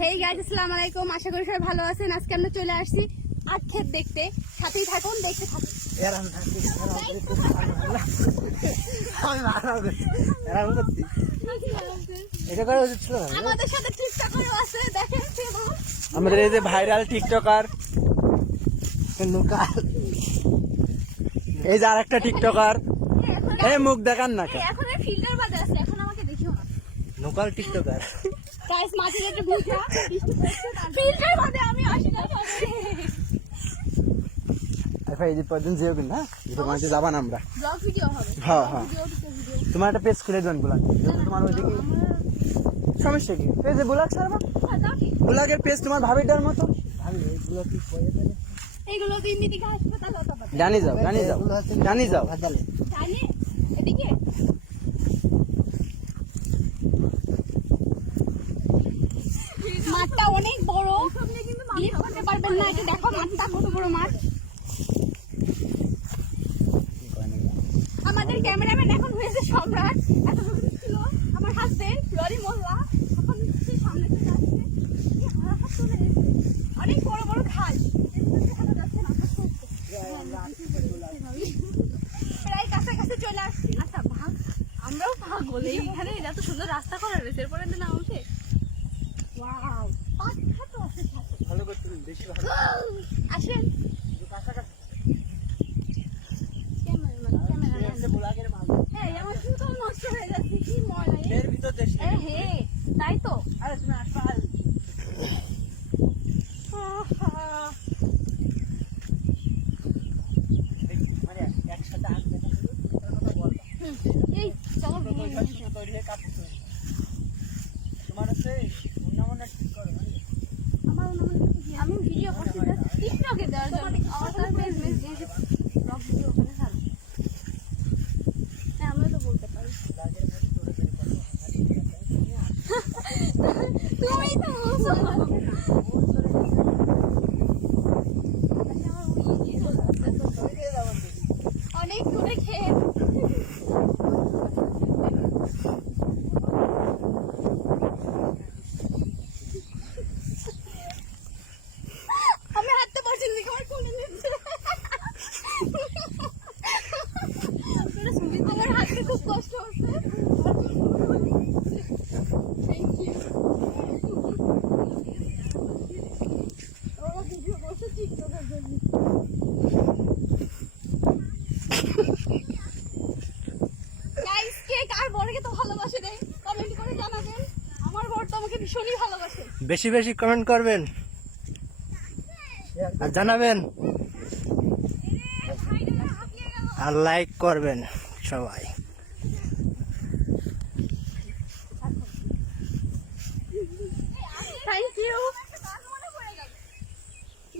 Hey guys আসসালামু আলাইকুম আশা করি সবাই ভালো আছেন। আজকে আমরা চলে আসছি আখ ক্ষেত দেখতে। সাথেই থাকুন দেখতে থাকুন। আমাদের এই যে ভাইরাল টিকটকার। এই যে আর একটা টিকটকার এই মুখ দেখান না এখন ফিল্টার আছে এখন আমাকে দেখিও না। Nuchal TikToker. গাইস মাঝে একটা বুঝা ফিল্টার বাদে আমি আসি না। যেও হ্যাঁ? এটা মাঝে যাবান আমরা। ব্লগ ভিডিও হবে। হ্যাঁ হ্যাঁ। তোমার একটা পেজ খুলে দেবেন ব্লগ তোমার ওইদিকে সমস্যা কি? পেজে ব্লগ ছাড়বা? ব্লগের পেজ তোমার ভাবিটার মতো। হাসপাতাল হতে জানি যাও জানি যাও জানি যাও। জানি এদিকে মাঠটা অনেক বড় বিলিভ করতে পারবেন মাঠটা কত বড় মাঠ আমাদের ক্যামেরাম্যান এখন হয়েছে সম্রাট। এত দূর ছিল। আমার হাজবেন্ড লরি মোল্লা। এখন সে সামনে চলে আসছে। অনেক বড় বড় ঘাস। প্রায় কাছাকাছি চলে আসছি। আচ্ছা ভাগ আমরাও পাগল। এইখানে এত সুন্দর রাস্তা করা রয়েছে। এরপরে না উঠে? ওয়াও তো। ভালো করতে বেশি ভালো। আসেন। ক্যামেরাম্যান ক্যামেরাম্যান ব্লগের মাল এই আমার জুতো নষ্ট হয়ে যাচ্ছে কি ময়লা এ। এর ভিতর দেশ এ হে তাই তো আরে তুমি আসবাল আহা। মানে একসাথে আগ দেখা শুধু তার কথা বলবা হুম, এই চলো তো ওই ঘর থেকে তৈরি হয়ে কাপড় তৈরি তোমার হচ্ছে অন্য ঠিক করো মানে আমার অনুমান কি আমি ভিডিও করতে যাচ্ছি টিকটকে দেওয়ার জন্য আমার তার মেস মেস দিয়েছে ব্লগ ভিডিও ওখানে ছাড়ো হ্যাঁ আমরা তো বলতে পারি ব্লগের মধ্যে তোরে বের করো তুমি তো বলছো অনেক দূরে খেয়ে আমি হাঁটতে পারছি না দেখে আমার কোলে নিচ্ছে আমার হাঁটতে খুব কষ্ট হচ্ছে থ্যাংক ইউ ওরা ভিডিও করছে টিকটকের জন্য গাইস কে কার বরকে তো ভালোবাসে রে কমেন্ট করে জানাবেন আমার বর তো আমাকে ভীষণই ভালোবাসে। বেশি বেশি কমেন্ট করবেন। আর জানাবেন। আর লাইক করবেন সবাই। থ্যাংক ইউ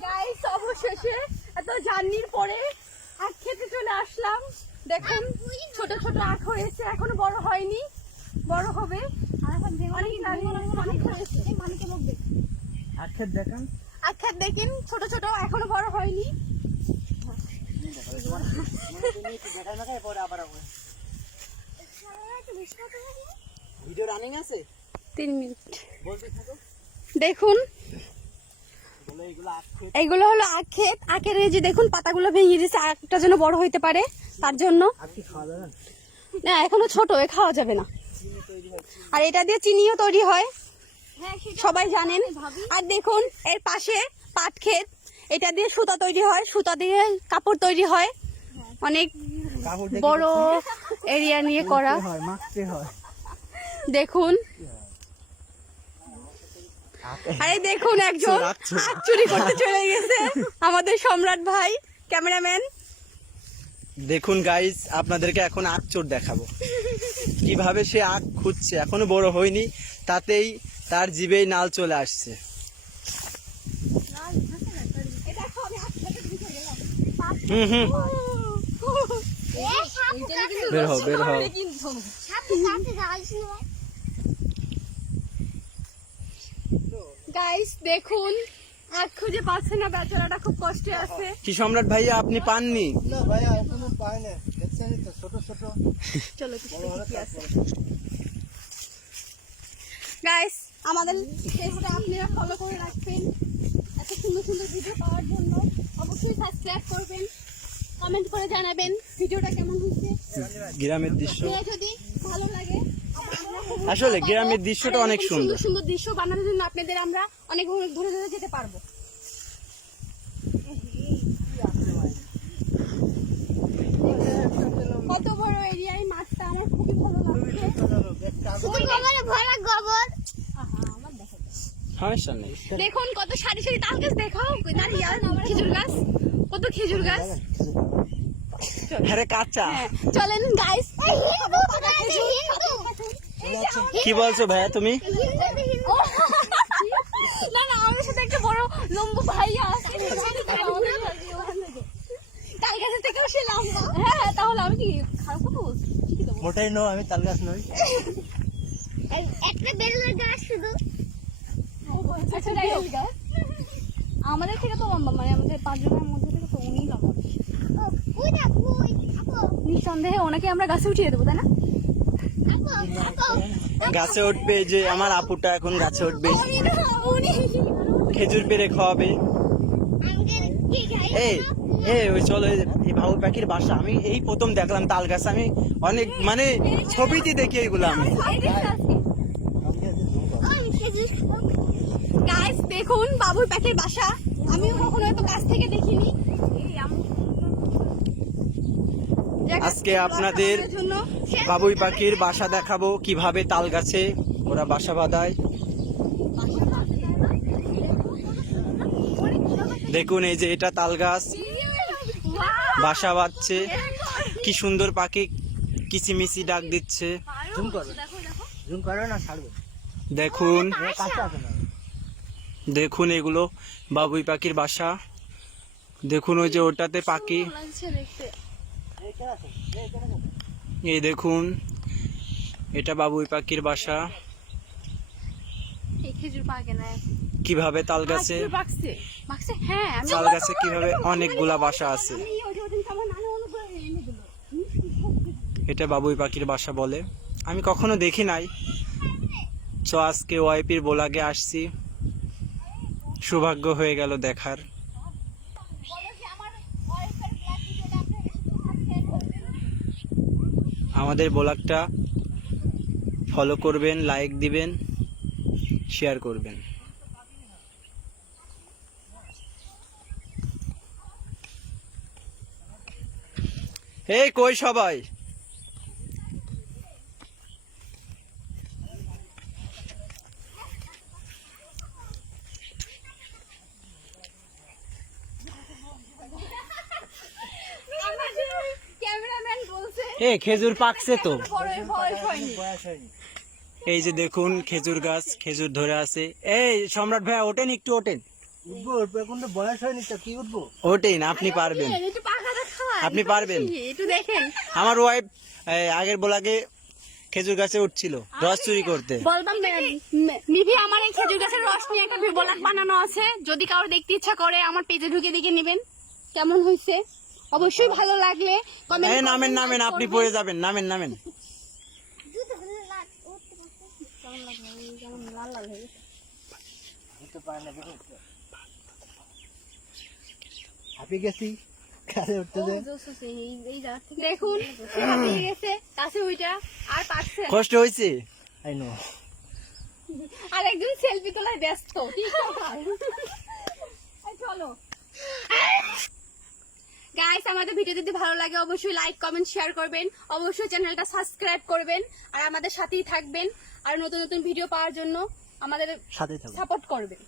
গাইস অবশেষে এত জার্নির পরে আখ খেতে চলে আসলাম। দেখুন ছোট ছোট আখ হয়েছে এখনও বড় হয়নি। বড় হবে অনেক দাঁড়িয়ে অনেক হয়েছে আখের দেখান। ছোট ছোট এখনও বড় হয়নি। ভিডিও রানিং আছে? তিন মিনিট। দেখুন। এগুলো এইগুলো হলো আখের এই যে দেখুন পাতাগুলো ভেঙে দিয়েছে। আখটা যেন বড় হইতে পারে তার জন্য। আর কি খাওয়া যাবে? না এখনও ছোট এ খাওয়া যাবে না। আর এটা দিয়ে চিনিও তৈরি হয়। সবাই জানেন। আর দেখুন এর পাশে পাট ক্ষেত এটা দিয়ে সুতা তৈরি হয় সুতা দিয়ে কাপড় তৈরি হয়। অনেক বড় এরিয়া নিয়ে করা। হয় হয়। দেখুন। আরে দেখুন একজন। চুরি। করতে চলে গেছে। আমাদের সম্রাট ভাই ক্যামেরাম্যান। দেখুন গাইস আপনাদেরকে এখন আখ চোর দেখাবো। কীভাবে সে আখ খুঁজছে? এখনও বড় হয়নি। তাতেই তার জিভেই নাল চলে আসছে। হুম হুম। বের হও বের হও। গাইস দেখুন আখ খুঁজে পাচ্ছে না বেচারাটা খুব কষ্টে আছে। কি সম্রাট ভাইয়া আপনি পাননি? না ভাইয়া এখনও পাই না তো ছোট ছোট। চলো গাইস আমাদের পেজটা আপনারা ফলো করে রাখবেন। এত সুন্দর সুন্দর ভিডিও পাওয়ার জন্য অবশ্যই সাবস্ক্রাইব করবেন কমেন্ট করে জানাবেন ভিডিওটা কেমন হচ্ছে গ্রামের দৃশ্য। যদি ভালো লাগে আসলে গ্রামের দৃশ্যটা অনেক সুন্দর। সুন্দর দৃশ্য বানানোর জন্য আপনাদের আমরা অনেক ধরে ধরে যেতে পারব। কত বড় এরিয়ায় মাছটা? আমার খুবই ভালো লাগছে। দেখা যায়। সমস্যা নেই। দেখুন কত সারি সারি তাল গাছ দেখাও। খেজুর গাছ? কত খেজুর গাছ? হ্যাঁ কাঁচা। চলেন গাইস কি বলছো ভাইয়া তুমি? না না আমার সাথে একটা বড় লম্বু ভাইয়া আছে। তাল গাছের থেকেও সে লম্বা। হ্যাঁ হ্যাঁ, তাহলে আমি কি খারাপ। মোটাই নো আমি তাল গাছ নই। একটা বেলুনের গাছ শুধু। আচ্ছা যাই হোক আমাদের থেকে তো লম্বা মানে আমাদের পাঁচজনের মধ্যে থেকে তো উনি লম্বা। নিঃসন্দেহে ওনাকে আমরা গাছে উঠিয়ে দেবো তাই না? গাছে উঠবে যে আমার আপুটা এখন গাছে উঠবে। খেজুর পেরে খাওয়াবে। এই এই ওই চলো এই বাবু পাখির বাসা। আমি এই প্রথম দেখলাম তাল গাছ। আমি অনেক মানে ছবিতে দেখি এইগুলো আমি ওই খেজুর গাইস দেখুন বাবুর পাখির বাসা। আমিও কখনো এত কাছ থেকে দেখিনি। আজকে আপনাদের বাবুই পাখির বাসা দেখাবো কীভাবে তাল গাছে ওরা বাসা বাঁধায়। দেখুন এই যে এটা তাল গাছ। বাসা বাঁধছে। কি সুন্দর পাখি কিচিমিচি ডাক দিচ্ছে। দেখুন। দেখুন এগুলো বাবুই পাখির বাসা। দেখুন ওই যে ওটাতে পাখি। এই দেখুন এটা বাবুই পাখির বাসা। কীভাবে তাল গাছে? হ্যাঁ তাল গাছে কীভাবে অনেকগুলা বাসা আছে? এটা বাবুই পাখির বাসা বলে। আমি কখনো দেখি নাই। তো আজকে ওয়াইপির বোলাগে আসছি। সৌভাগ্য হয়ে গেল দেখার। আমাদের ব্লগটা ফলো করবেন লাইক দিবেন শেয়ার করবেন। এই কই সবাই ক্যামেরাম্যান বলছে এ খেজুর পাকছে তো। এই যে দেখুন খেজুর গাছ খেজুর ধরে আছে। এই সম্রাট ভাইয়া ওঠেন একটু ওঠেন। উঠবো উঠবো এখন তো বয়স হয়নি তো কি উঠবো? ওঠেন আপনি পারবেন। আপনি পারবেন। একটু দেখেন। আমার ওয়াইফ আগের বোলাগে খেজুর গাছে উঠছিল রস চুরি করতে। বলবাম মিভি আমার এই খেজুর গাছের রস নিয়ে একটা ব্লগ বানানো আছে। যদি কারোর দেখতে ইচ্ছা করে আমার পেজে ঢুকে দেখে নেবেন। কেমন হয়েছে? অবশ্যই ভালো লাগলে করবেন, নামেন নামেন আপনি পড়ে যাবেন নামেন নামেন। হাঁপিয়ে গেছি কাছে উঠতে দেখুন হাঁপিয়ে গেছে কাছে ওইটা আর। কষ্ট হয়েছে? আই নো আর একজন সেলফি তোলায় ব্যস্ত ঠিক চলো। গাইস আমাদের ভিডিও যদি ভালো লাগে অবশ্যই লাইক কমেন্ট শেয়ার করবেন। অবশ্যই চ্যানেলটা সাবস্ক্রাইব করবেন। আর আমাদের সাথেই থাকবেন। আর নতুন নতুন ভিডিও পাওয়ার জন্য আমাদের সাথে সাপোর্ট করবেন।